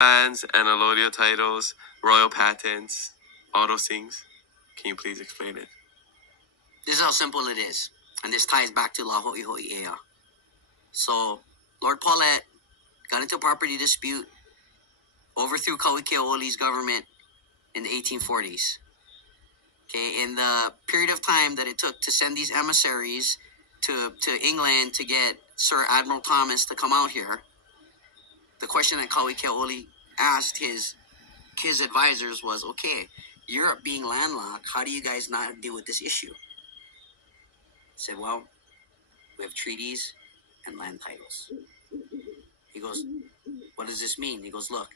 Lands and allodial titles, royal patents, all those things. Can you please explain it? This is how simple it is. And this ties back to La Hoi Hoi Ea. So, Lord Paulette got into a property dispute, overthrew Kauikeaoli's government in the 1840s. Okay, in the period of time that it took to send these emissaries to England to get Sir Admiral Thomas to come out here, the question that Kauikeaoli asked his advisors was, okay, Europe being landlocked, how do you guys not deal with this issue? He said, well, we have treaties and land titles. He goes, what does this mean? He goes, look,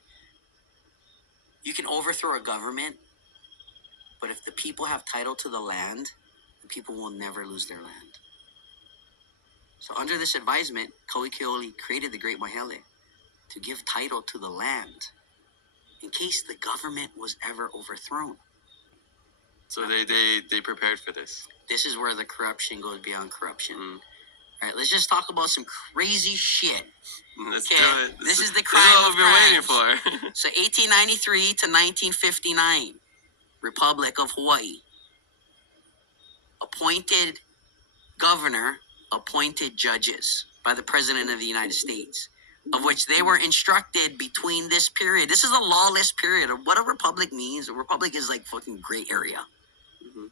you can overthrow a government, but if the people have title to the land, the people will never lose their land. So under this advisement, Kauikeaoli created the Great Mahele to give title to the land in case the government was ever overthrown. So they prepared for this. This is where the corruption goes beyond corruption. All right, let's just talk about some crazy shit. Let's Okay, do it. this is the crime what we've been waiting for. So 1893 to 1959, Republic of Hawaii. Appointed governor, appointed judges by the President of the United States, of which they were instructed between this period. This is a lawless period. What a republic means. A republic is like fucking gray area. Mhm.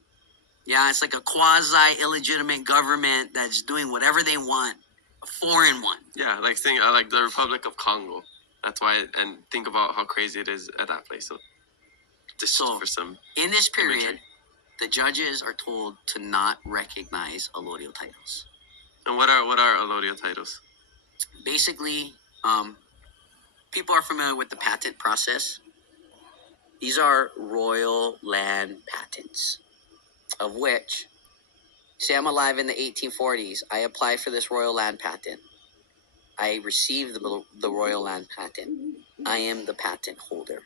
Yeah, it's like a quasi-illegitimate government that's doing whatever they want. A foreign one. Yeah, like saying like the Republic of Congo. That's why, and think about how crazy it is at that place. So, just for some. In this period, imagery. the judges are told to not recognize allodial titles. And what are allodial titles? Basically, people are familiar with the patent process. These are royal land patents, of which, say I'm alive in the 1840s, I apply for this royal land patent. I receive the royal land patent. I am the patent holder.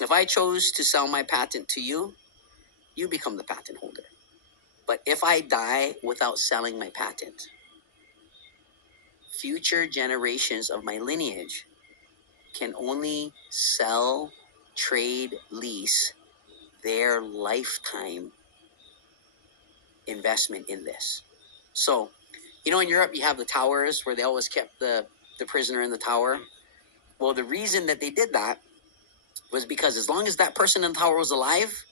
If I chose to sell my patent to you, you become the patent holder. But if I die without selling my patent, future generations of my lineage can only sell, trade, lease their lifetime investment in this. So, you know, in Europe, you have the towers where they always kept the prisoner in the tower. Well, the reason that they did that was because as long as that person in the tower was alive,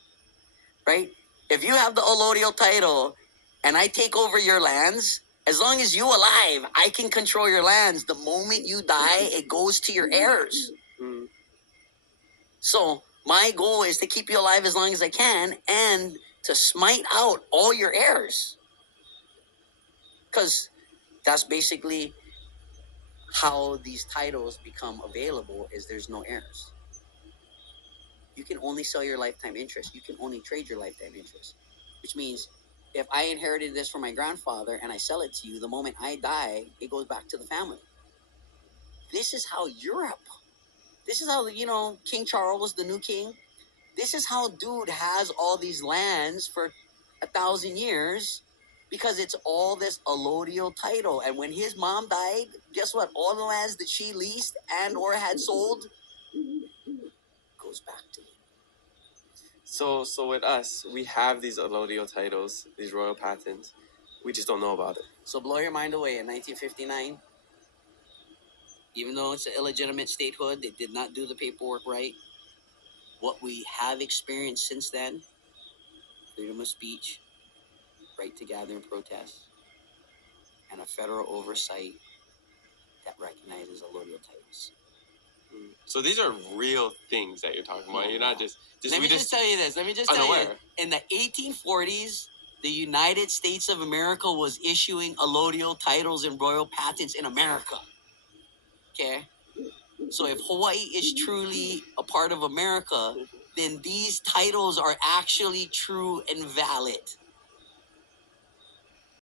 right? If you have the allodial title and I take over your lands, as long as you're alive, I can control your lands. The moment you die, it goes to your heirs. Mm. So my goal is to keep you alive as long as I can and to smite out all your heirs. Because that's basically how these titles become available, is there's no heirs. You can only sell your lifetime interest. You can only trade your lifetime interest. Which means if I inherited this from my grandfather and I sell it to you, the moment I die, it goes back to the family. This is how Europe, this is how, you know, King Charles was the new king. This is how dude has all these lands for 1,000 years, because it's all this allodial title. And when his mom died, guess what? All the lands that she leased and or had sold goes back to him. So with us, we have these allodial titles, these royal patents. We just don't know about it. So blow your mind away. In 1959, even though it's an illegitimate statehood, they did not do the paperwork right. What we have experienced since then: freedom of speech, right to gather and protest, and a federal oversight that recognizes allodial titles. So these are real things that you're talking about. You're not just Let me just tell you this. In the 1840s, the United States of America was issuing allodial titles and royal patents in America. Okay? So if Hawaii is truly a part of America, then these titles are actually true and valid.